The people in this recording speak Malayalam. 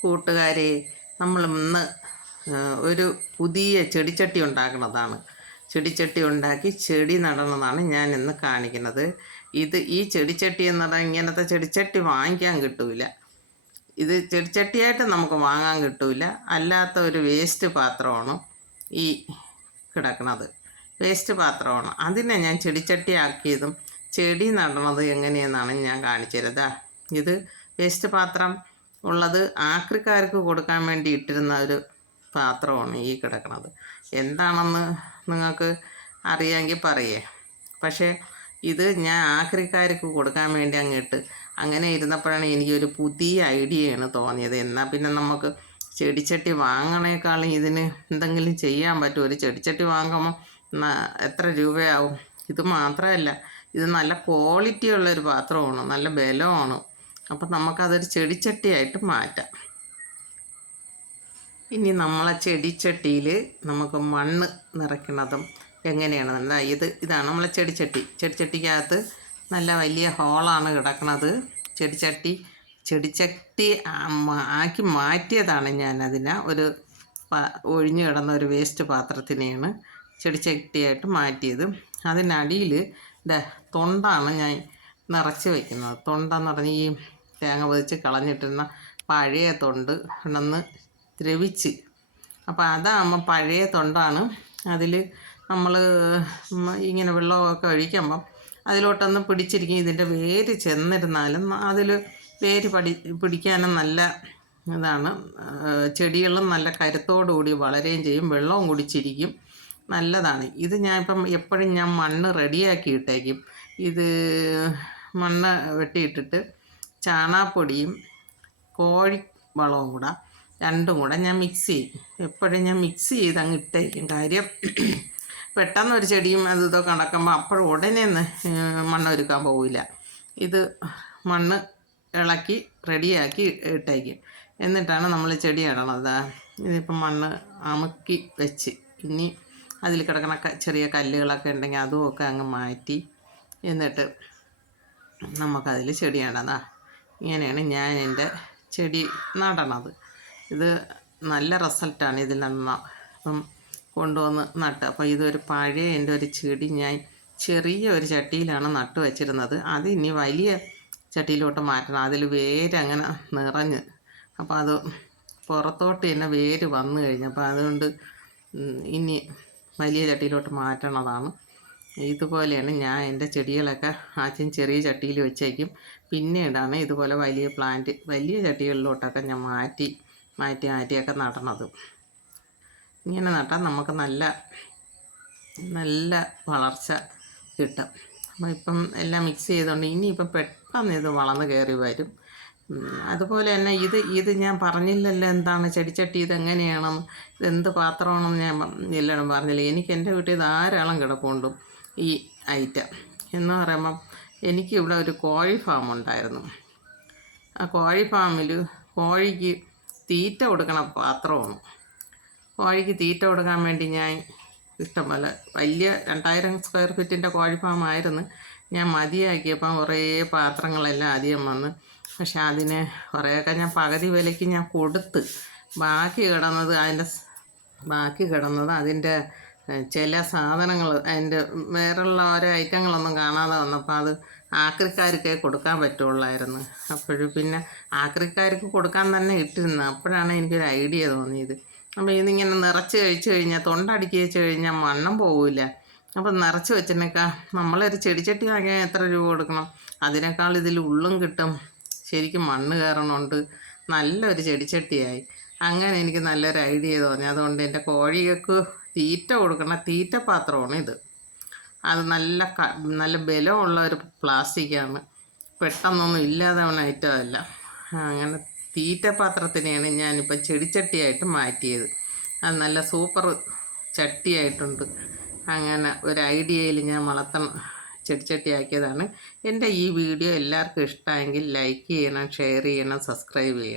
കൂട്ടുകാരെ നമ്മൾ ഇന്ന് ഒരു പുതിയ ചെടിച്ചട്ടി ഉണ്ടാക്കുന്നതാണ്. ചെടിച്ചട്ടി ഉണ്ടാക്കി ചെടി നടണതാണ് ഞാൻ ഇന്ന് കാണിക്കുന്നത്. ഇത് ഈ ചെടിച്ചട്ടി എന്ന് പറഞ്ഞാൽ ഇങ്ങനത്തെ ചെടിച്ചട്ടി വാങ്ങിക്കാൻ കിട്ടൂല. ഇത് ചെടിച്ചട്ടിയായിട്ട് നമുക്ക് വാങ്ങാൻ കിട്ടൂല. അല്ലാത്ത ഒരു വേസ്റ്റ് പാത്രമാണ് ഈ കിടക്കുന്നത് വേസ്റ്റ് പാത്രമാണ്. അതിനെ ഞാൻ ചെടിച്ചട്ടി ആക്കിയതും ചെടി നടണത് എങ്ങനെയെന്നാണ് ഞാൻ കാണിച്ചത് ദാ ഇത് വേസ്റ്റ് പാത്രം. ഉള്ളത് ആക്രിക്കാർക്ക് കൊടുക്കാൻ വേണ്ടി ഇട്ടിരുന്ന ഒരു പാത്രമാണ് ഈ കിടക്കുന്നത് എന്താണെന്ന് നിങ്ങൾക്ക് അറിയാമെങ്കിൽ പറയേ. പക്ഷേ ഇത് ഞാൻ ആക്രിക്കാർക്ക് കൊടുക്കാൻ വേണ്ടി അങ്ങിട്ട് അങ്ങനെ ഇരുന്നപ്പോഴാണ് എനിക്കൊരു പുതിയ ഐഡിയയാണ് തോന്നിയത്. എന്നാൽ പിന്നെ നമുക്ക് ചെടിച്ചട്ടി വാങ്ങണേക്കാളും ഇതിന് എന്തെങ്കിലും ചെയ്യാൻ പറ്റും. ഒരു ചെടിച്ചട്ടി വാങ്ങുമ്പോൾ എത്ര രൂപയാവും? ഇത് മാത്രമല്ല ഇത് നല്ല ക്വാളിറ്റി ഉള്ളൊരു പാത്രമാണ്. നല്ല ബലമാണ്. അപ്പം നമുക്കതൊരു ചെടിച്ചട്ടിയായിട്ട് മാറ്റാം. ഇനി നമ്മളെ ചെടിച്ചട്ടിയിൽ നമുക്ക് മണ്ണ് നിറയ്ക്കുന്നതും എങ്ങനെയാണ്? ഇത്? ഇതാണ് നമ്മളെ ചെടിച്ചട്ടി. ചെടിച്ചട്ടിക്കകത്ത് നല്ല വലിയ ഹോളാണ് കിടക്കുന്നത് ചെടിച്ചട്ടി ചെടിച്ചട്ടി ആക്കി മാറ്റിയതാണ് ഞാൻ അതിനെ ഒരു ഒഴിഞ്ഞു കിടന്ന ഒരു വേസ്റ്റ് പാത്രത്തിനെയാണ് ചെടിച്ചട്ടിയായിട്ട് മാറ്റിയത്. അതിനടിയിൽ തൊണ്ടാണ് ഞാൻ നിറച്ച് വയ്ക്കുന്നത് തൊണ്ടെന്ന് പറഞ്ഞാൽ ഈ തേങ്ങ പൊതിച്ച് കളഞ്ഞിട്ടിരുന്ന പഴയ തൊണ്ട് ഉണ്ടെന്ന് ദ്രവിച്ച്. അപ്പോൾ അതാകുമ്പോൾ പഴയ തൊണ്ടാണ് അതിൽ നമ്മൾ ഇങ്ങനെ വെള്ളമൊക്കെ ഒഴിക്കുമ്പം അതിലോട്ടൊന്ന് പിടിച്ചിരിക്കും. ഇതിന്റെ വേര് ചെന്നിരുന്നാലും അതിൽ വേര് പടി പിടിക്കാനും നല്ല ഇതാണ്. ചെടികളും നല്ല കരുത്തോടുകൂടി വളരുകയും ചെയ്യും. വെള്ളവും കുടിച്ചിരിക്കും. നല്ലതാണ്. ഇത് ഞാൻ ഇപ്പം എപ്പോഴും ഞാൻ മണ്ണ് റെഡിയാക്കി ഇട്ടേക്കും. ഇത് മണ്ണ് വെട്ടിയിട്ടിട്ട് ചാണാപ്പൊടിയും കോഴി വളവും കൂടെ രണ്ടും കൂടെ ഞാൻ മിക്സ് ചെയ്യും. എപ്പോഴും ഞാൻ മിക്സ് ചെയ്ത് അങ്ങ് ഇട്ടേക്കും. കാര്യം പെട്ടെന്ന് ഒരു ചെടിയും അത് ഇതൊക്കെ നടക്കുമ്പോൾ അപ്പോഴും ഉടനെ മണ്ണ് ഒരുക്കാൻ പോവില്ല. ഇത് മണ്ണ് ഇളക്കി റെഡിയാക്കി ഇട്ടേക്കും. എന്നിട്ടാണ് നമ്മൾ ചെടി ഇടണത്. ഇതിപ്പം മണ്ണ് അമുക്കി വെച്ച്. ഇനി അതിൽ കിടക്കണ ചെറിയ കല്ലുകളൊക്കെ ഉണ്ടെങ്കിൽ അതുമൊക്കെ അങ്ങ് മാറ്റി എന്നിട്ട് നമുക്കതിൽ ചെടി നടന്നാ ഇങ്ങനെയാണ് ഞാൻ എന്റെ ചെടി നടണത്. ഇത് നല്ല റിസൾട്ടാണ് ഇതിൽ നടണ അപ്പം കൊണ്ടുവന്ന് നട്ട്. അപ്പോൾ ഇതൊരു പഴയ എന്റെ ഒരു ചെടി ഞാൻ ചെറിയ ഒരു ചട്ടിയിലാണ് നട്ടു വെച്ചിരുന്നത്. അത് ഇനി വലിയ ചട്ടിയിലോട്ട് മാറ്റണം. അതിൽ വേരങ്ങനെ നിറഞ്ഞ്. അപ്പോൾ അത് പുറത്തോട്ട് തന്നെ വേര് വന്നു കഴിഞ്ഞു അപ്പോൾ അതുകൊണ്ട് ഇനി വലിയ ചട്ടിയിലോട്ട് മാറ്റണതാണ്. ഇതുപോലെയാണ് ഞാൻ എന്റെ ചെടികളൊക്കെ ആദ്യം ചെറിയ ചട്ടിയിൽ വെച്ചേക്കും. പിന്നീടാണ് ഇതുപോലെ വലിയ പ്ലാന്റ് വലിയ ചട്ടികളിലോട്ടൊക്കെ ഞാൻ മാറ്റി മാറ്റി മാറ്റിയൊക്കെ നടണത് ഇങ്ങനെ നട്ടാൽ നമുക്ക് നല്ല നല്ല വളർച്ച കിട്ടും. അപ്പോൾ ഇപ്പം എല്ലാം മിക്സ് ചെയ്തുകൊണ്ട് ഇനിയിപ്പം പെട്ടെന്ന് ഇത് വളർന്ന് കയറി വരും. അതുപോലെ തന്നെ ഇത് ഇത് ഞാൻ പറഞ്ഞില്ലല്ലോ എന്താണ് ചെടിച്ചട്ടി ഇത് ഇതെന്ത് പാത്രമാണെന്ന് ഞാൻ എല്ലാവരും പറഞ്ഞില്ല. എനിക്ക് എന്റെ വീട്ടിൽ ധാരാളം കിടപ്പുണ്ട്. ഈ ഐറ്റം എന്ന് പറയുമ്പം എനിക്കിവിടെ ഒരു കോഴി ഫാം ഉണ്ടായിരുന്നു. ആ കോഴി ഫാമിൽ കോഴിക്ക് തീറ്റ കൊടുക്കണ പാത്രമാണ്. കോഴിക്ക് തീറ്റ കൊടുക്കാൻ വേണ്ടി ഞാൻ ഇഷ്ടംപോലെ വലിയ രണ്ടായിരം സ്ക്വയർ ഫീറ്റിന്റെ കോഴി ഫാം ആയിരുന്നു. ഞാൻ മതിയാക്കിയപ്പം കുറേ പാത്രങ്ങളെല്ലാം ആദ്യം വന്ന് പക്ഷെ അതിന് കുറേയൊക്കെ ഞാൻ പകുതി വിലയ്ക്ക് ഞാൻ കൊടുത്ത് ബാക്കി കിടന്നത് അതിന്റെ ബാക്കി കിടന്നത് അതിന്റെ ചില സാധനങ്ങൾ അതിന്റെ വേറെയുള്ള ഓരോ ഐറ്റങ്ങളൊന്നും കാണാതെ വന്നപ്പോൾ അത് ആക്രിക്കാർക്കേ കൊടുക്കാൻ പറ്റുള്ളായിരുന്നു. അപ്പോഴും പിന്നെ ആക്രിക്കാർക്ക് കൊടുക്കാൻ തന്നെ ഇട്ടിരുന്നത് അപ്പോഴാണ് എനിക്കൊരു ഐഡിയ തോന്നിയത്. അപ്പോൾ ഇതിങ്ങനെ നിറച്ച് കഴിച്ചു കഴിഞ്ഞാൽ തൊണ്ടടുക്കി വെച്ച് കഴിഞ്ഞാൽ മണ്ണം പോവില്ല. അപ്പോൾ നിറച്ച് വെച്ചിട്ടേക്കാൾ നമ്മളൊരു ചെടിച്ചട്ടി വാങ്ങിയാൽ എത്ര രൂപ കൊടുക്കണം? അതിനേക്കാൾ ഇതിൽ ഉള്ളും കിട്ടും. ശരിക്കും മണ്ണ് കയറണമുണ്ട് നല്ലൊരു ചെടിച്ചട്ടിയായി. അങ്ങനെ എനിക്ക് നല്ലൊരു ഐഡിയ തോന്നി. അതുകൊണ്ട് എന്റെ കോഴികൾക്ക് തീറ്റ കൊടുക്കണ തീറ്റ പാത്രമാണ് ഇത്. അത് നല്ല ക നല്ല ബലമുള്ള ഒരു പ്ലാസ്റ്റിക്കാണ്. പെട്ടെന്നൊന്നും ഇല്ലാതാവുന്ന ഐറ്റമല്ല അങ്ങനെ തീറ്റ പാത്രത്തിനെയാണ് ഞാനിപ്പോൾ ചെടിച്ചട്ടിയായിട്ട് മാറ്റിയത്. അത് നല്ല സൂപ്പർ ചട്ടിയായിട്ടുണ്ട്. അങ്ങനെ ഒരു ഐഡിയയിൽ ഞാൻ വളർത്തണം ചെടിച്ചട്ടിയാക്കിയതാണ്. എന്റെ ഈ വീഡിയോ എല്ലാവർക്കും ഇഷ്ടമായെങ്കിൽ ലൈക്ക് ചെയ്യണം ഷെയർ ചെയ്യണം സബ്സ്ക്രൈബ് ചെയ്യണം.